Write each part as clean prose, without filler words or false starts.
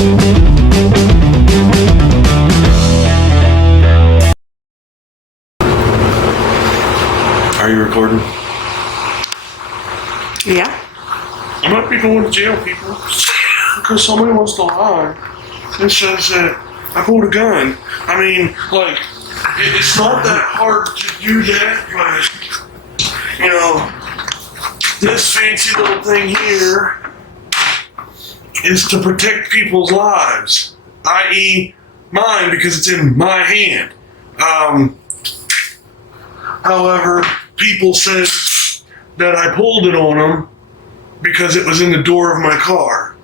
Are you recording? Yeah. You might be going to jail, people, because somebody wants to lie and says that I pulled a gun. I mean, like, it's not that hard to do that, but, you know, this fancy little thing here is to protect people's lives, i.e. mine, because it's in my hand. However, people said that I pulled it on them because it was in the door of my car.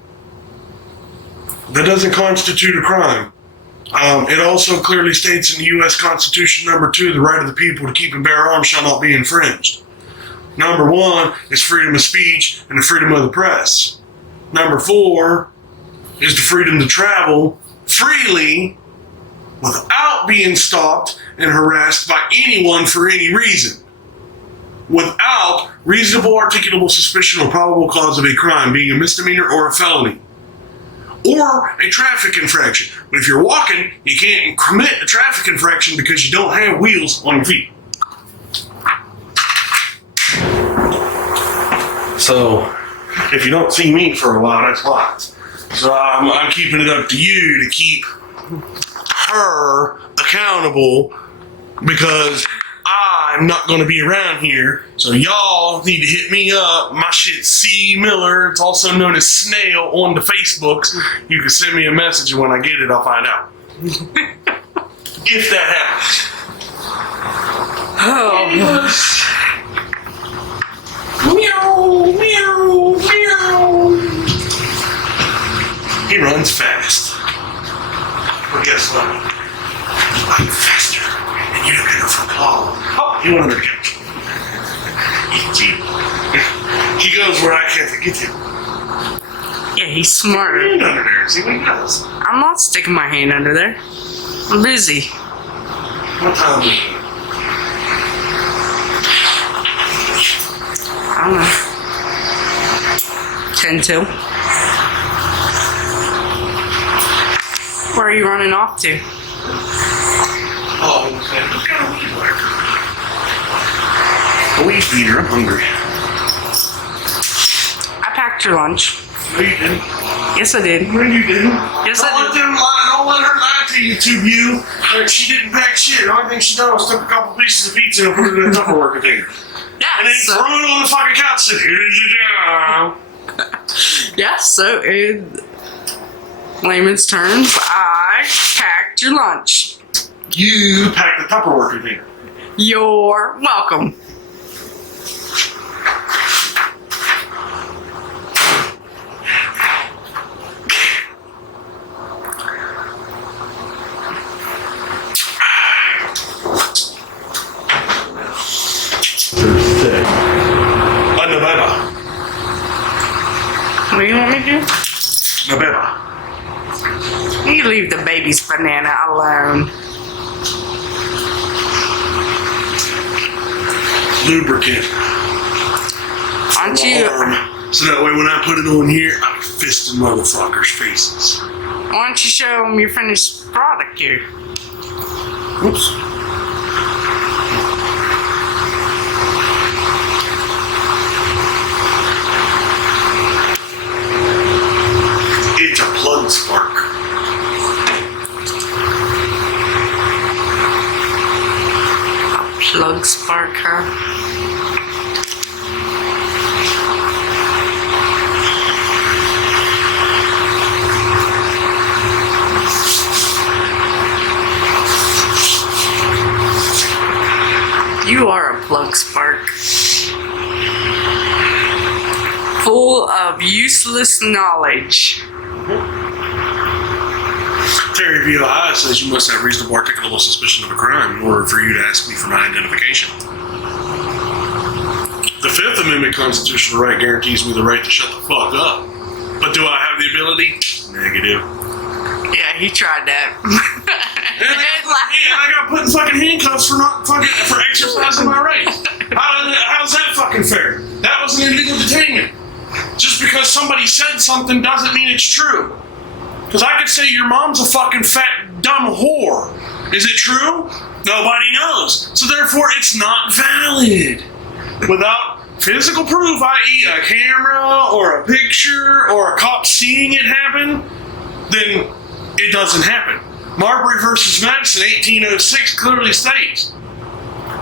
That doesn't constitute a crime. It also clearly states in the U.S. Constitution, number 2, the right of the people to keep and bear arms shall not be infringed. Number 1 is freedom of speech and the freedom of the press. Number 4 is the freedom to travel freely without being stopped and harassed by anyone for any reason, without reasonable articulable suspicion or probable cause of a crime being a misdemeanor or a felony, or a traffic infraction. But if you're walking, you can't commit a traffic infraction because you don't have wheels on your feet. So, if you don't see me for a while, that's why. So I'm keeping it up to you to keep her accountable, because I'm not going to be around here. So y'all need to hit me up. My shit's C Miller. It's also known as Snail on the Facebooks. You can send me a message, and when I get it, I'll find out. If that happens. Oh. Meow, meow, meow. He runs fast. But guess what? I'm faster, and you don't get her from Paul. Oh, he went under the couch. He goes where I can't get him. Yeah, he's smart. Hand under there and see what he does. I'm not sticking my hand under there. I'm busy. What time is it? I don't know. 10 till. Where are you running off to? Oh, okay. Look at a weed whacker. A weed beater. I'm hungry. I packed your lunch. No, you didn't. Yes, I did. No, you didn't. Yes, Don't I let did. them lie. Don't let her lie to you, you. She didn't pack shit. The only thing she done was took a couple pieces of pizza and put it in a Tupperware container. Yeah, And then so, threw it on the fucking couch and said, here's your job. yeah, so in layman's terms, I packed your lunch. You packed the Tupperware container. You're welcome. Thursday. November. What do you want me to do? November. You leave the baby's banana alone. Lubricant. Aren't you? So that way when I put it on here, I'm fisting motherfuckers' faces. Why don't you show them your finished product here? Oops. It's a plug spark. Plug spark, huh? You are a plug spark. Full of useless knowledge. Terry VLI says you must have reasonable articulable suspicion of a crime in order for you to ask me for my identification. The Fifth Amendment constitutional right guarantees me the right to shut the fuck up. But do I have the ability? Negative. Yeah, he tried that. I got put in fucking handcuffs for not fucking for exercising my rights. How's that fucking fair? That was an illegal detainment. Just because somebody said something doesn't mean it's true. Because I could say your mom's a fucking fat, dumb whore. Is it true? Nobody knows. So therefore, it's not valid. Without physical proof, i.e. a camera or a picture or a cop seeing it happen, then it doesn't happen. Marbury versus Madison, 1806, clearly states,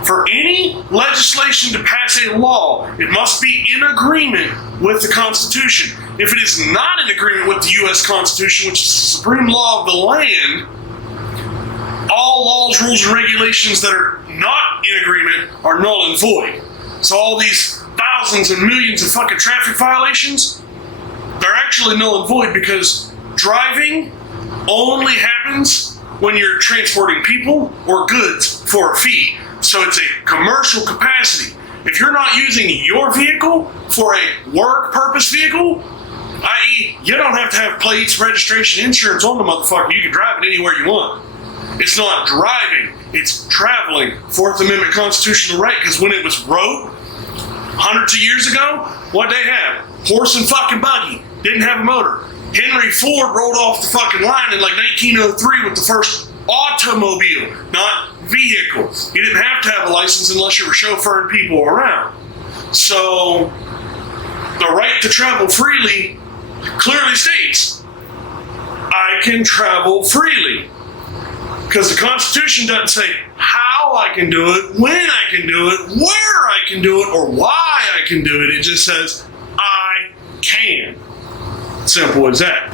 for any legislation to pass a law, it must be in agreement with the Constitution. If it is not in agreement with the U.S. Constitution, which is the supreme law of the land, all laws, rules, and regulations that are not in agreement are null and void. So all these thousands and millions of fucking traffic violations, they're actually null and void because driving only happens when you're transporting people or goods for a fee. So it's a commercial capacity. If you're not using your vehicle for a work purpose vehicle, i.e. you don't have to have plates, registration, insurance on the motherfucker, you can drive it anywhere you want. It's not driving, it's traveling. Fourth Amendment constitutional right, because when it was wrote hundreds of years ago, what they had? Horse and fucking buggy, didn't have a motor. Henry Ford rolled off the fucking line in like 1903 with the first automobile, not vehicle. You didn't have to have a license unless you were chauffeuring people around. So, the right to travel freely clearly states, I can travel freely. Because the Constitution doesn't say how I can do it, when I can do it, where I can do it, or why I can do it. It just says, I can. Simple as that.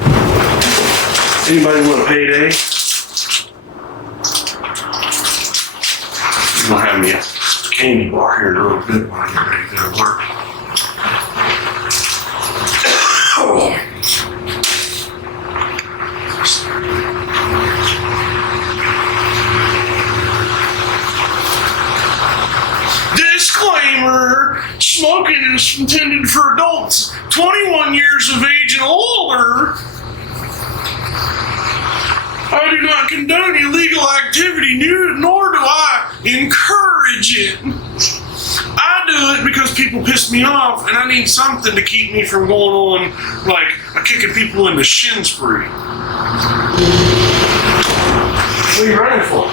Anybody want a payday? I'm gonna have me a candy bar here in a little bit while I get ready to go to work. Disclaimer, smoking is intended for adults 21 years of age and older. I do not condone illegal activity, nor do I encourage it. I do it because people piss me off and I need something to keep me from going on like kicking people in the shin spree. What are you running for?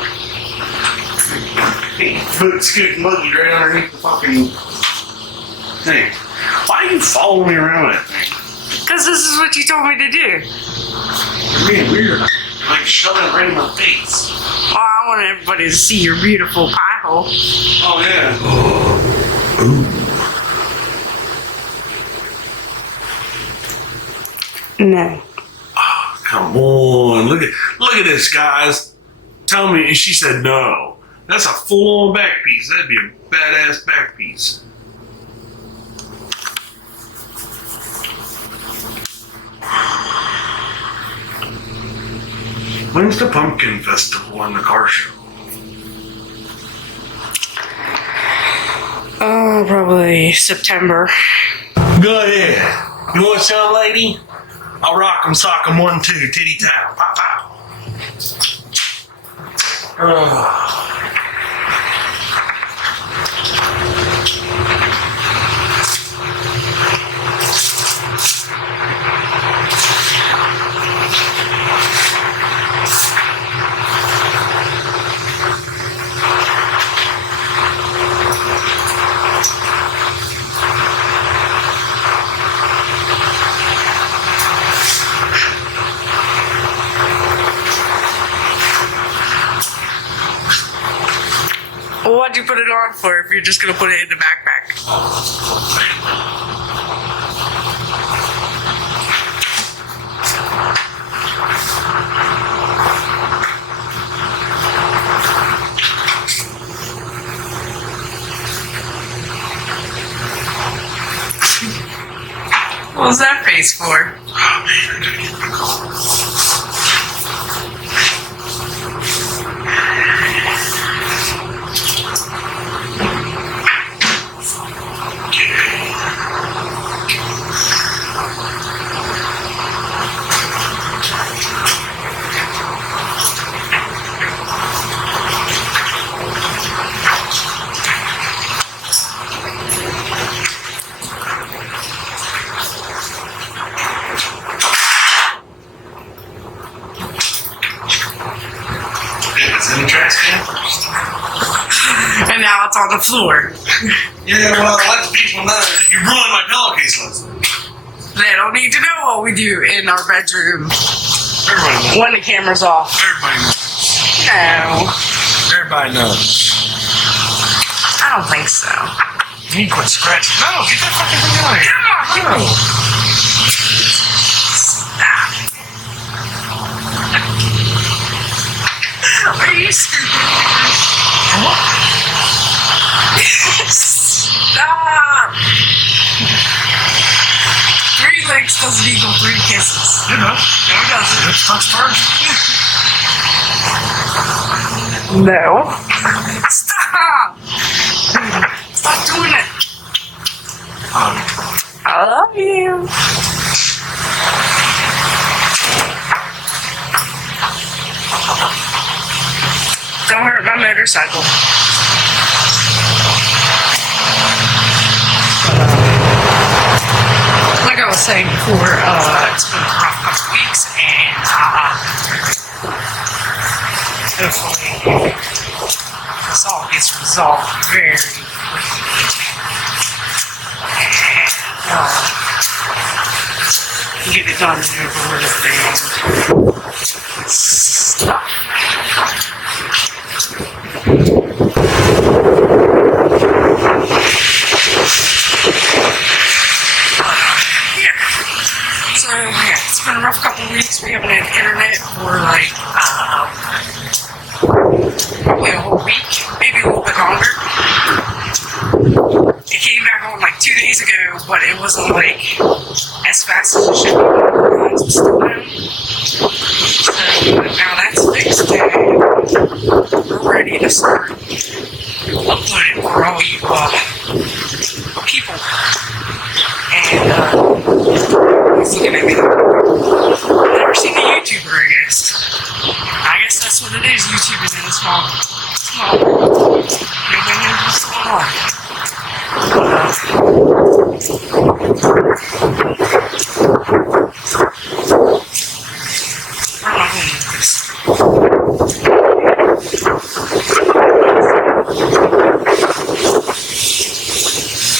Boot scooting buggy right underneath the fucking thing. Why are you following me around that thing? Because this is what you told me to do. You're being weird. Like shoving it right in my face. Well, I want everybody to see your beautiful pie hole. Oh yeah. No. Oh, come on. Look at this, guys. Tell me, and she said no. That's a full-on back piece. That'd be a badass back piece. When's the pumpkin festival and the car show? Oh, probably September. Go ahead. You want some, lady? I'll rock 'em, sock 'em, 1, 2, titty tap, pow pow. Well, what'd you put it on for if you're just gonna put it in the backpack? What was that face for? Oh man, I gotta get my car. now it's on the floor. Yeah, well, let the people know. You ruined my pillowcase last night. They don't need to know what we do in our bedroom Everybody knows. when the camera's off. Everybody knows. No, Everybody knows. I don't think so. You need to quit scratching. No, get that fucking thing out of here. Come on, No. stop. Are you serious? Stop. 3 legs doesn't equal 3 kisses. You know. No, it doesn't. Let's touch first. No. Stop. Stop doing it. I love you. Don't hurt my motorcycle. Like I was saying before, it's been a rough couple weeks, and hopefully this all gets resolved very quickly. And get it done and over with and stuff. So yeah, it's been a rough couple of weeks. We haven't had internet for like probably a whole week, maybe a little bit longer. It came back on like 2 days ago, but it wasn't like as fast as it should be. The lines were still down. So now that's fixed and we're ready to start uploading for all you people. And he's looking at me. Never seen a YouTuber, I guess. I guess that's what it is. YouTube is in a small world. Nobody knows what's going on. Where am I going with this?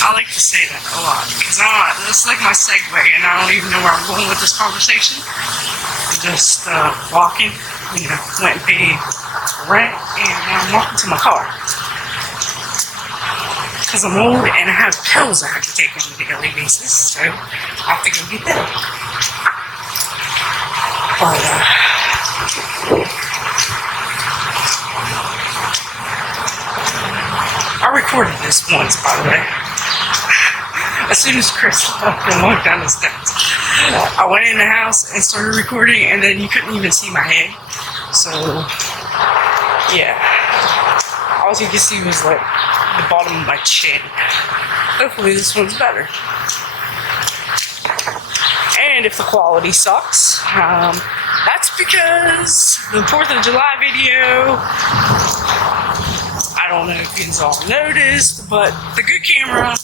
I like to say that a lot because that's like my segue, and I don't even know where I'm going with this conversation. I'm just walking, went and paid rent, and now I'm walking to my car because I'm old and I have pills I have to take on a daily basis, so I have to go get them. But I recorded this once, by the way. As soon as Chris left and walked down the steps, I went in the house and started recording, and then you couldn't even see my head. So, yeah. All you could see was like the bottom of my chin. Hopefully this one's better. And if the quality sucks, that's because the 4th of July video, I don't know if you all noticed, but the good camera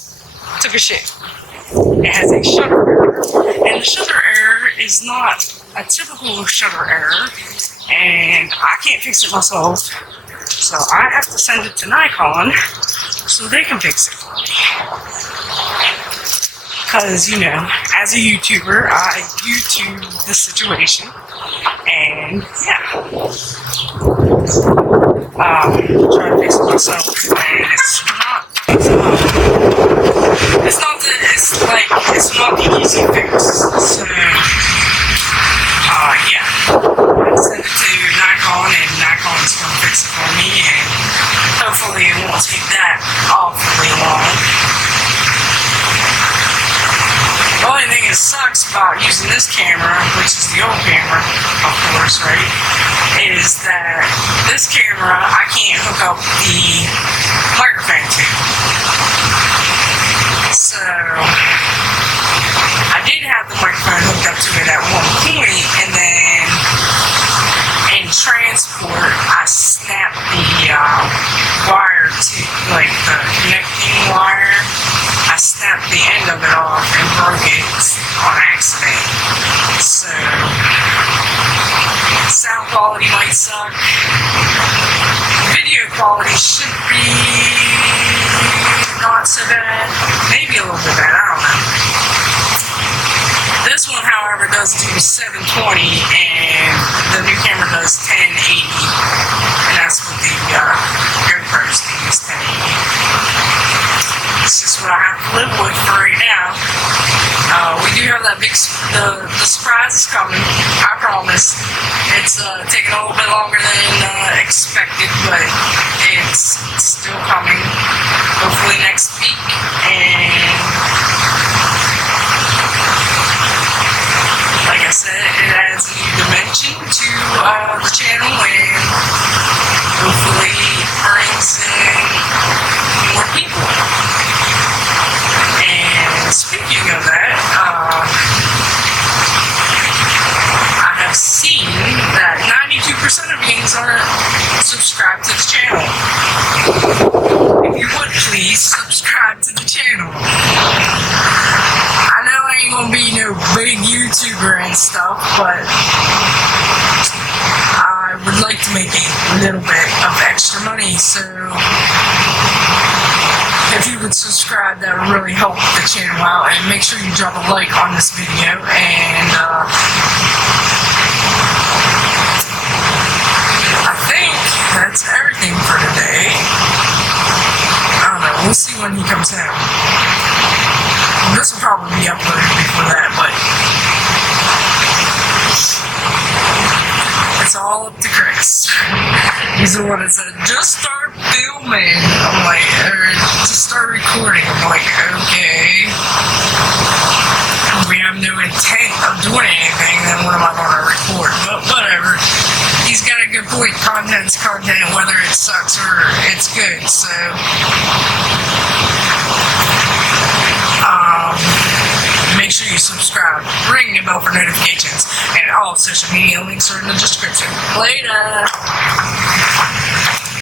took a shit. It has a shutter error, and the shutter error is not a typical shutter error, and I can't fix it myself, so I have to send it to Nikon so they can fix it for me. Because, as a YouTuber, I YouTube the situation, and yeah. I'm trying to fix it myself, and it's not the easy fix. So, yeah. I sent it to Nikon, and Nikon's gonna fix it for me, and hopefully it won't take that awfully long. The only thing that sucks about using this camera, which is the old camera, of course, right, is that this camera I can't hook up the microphone to. So, I did have the microphone hooked up to it at one point, and then in transport, I snapped the wire to, like, the connecting wire. I snapped the end of it off and broke it on accident. So, sound quality might suck. Video quality should be not so bad. Maybe a little bit bad, I don't know. This one, however, does do 720, and the new camera does 1080. And that's what the GoPro's thing is, 1080. It's just what I have to live with for right now. We do have that big, the surprise is coming, I promise. It's taking a little bit longer than expected, but it's still coming. Hopefully next week, and like I said, it adds a new dimension to the channel, and hopefully brings in more people. And speaking of that, I have seen that 92% of you aren't subscribed to the channel. If you would please subscribe to the channel. I know I ain't gonna be no big YouTuber and stuff, but I would like to make a little bit of extra money, so if you would subscribe, that would really help the channel out, and make sure you drop a like on this video, and I think that's everything for today. I don't know, we'll see when he comes out. This will probably be uploaded before that, but it's all up to Chris. He's the one that said, just start filming. I'm like, or just start recording. I'm like, okay. If we have no intent of doing anything, then what am I going to record? But whatever. He's got a good point. Content's content, whether it sucks or it's good. So, make sure you subscribe, ring the bell for notifications, and all social media links are in the description. Later!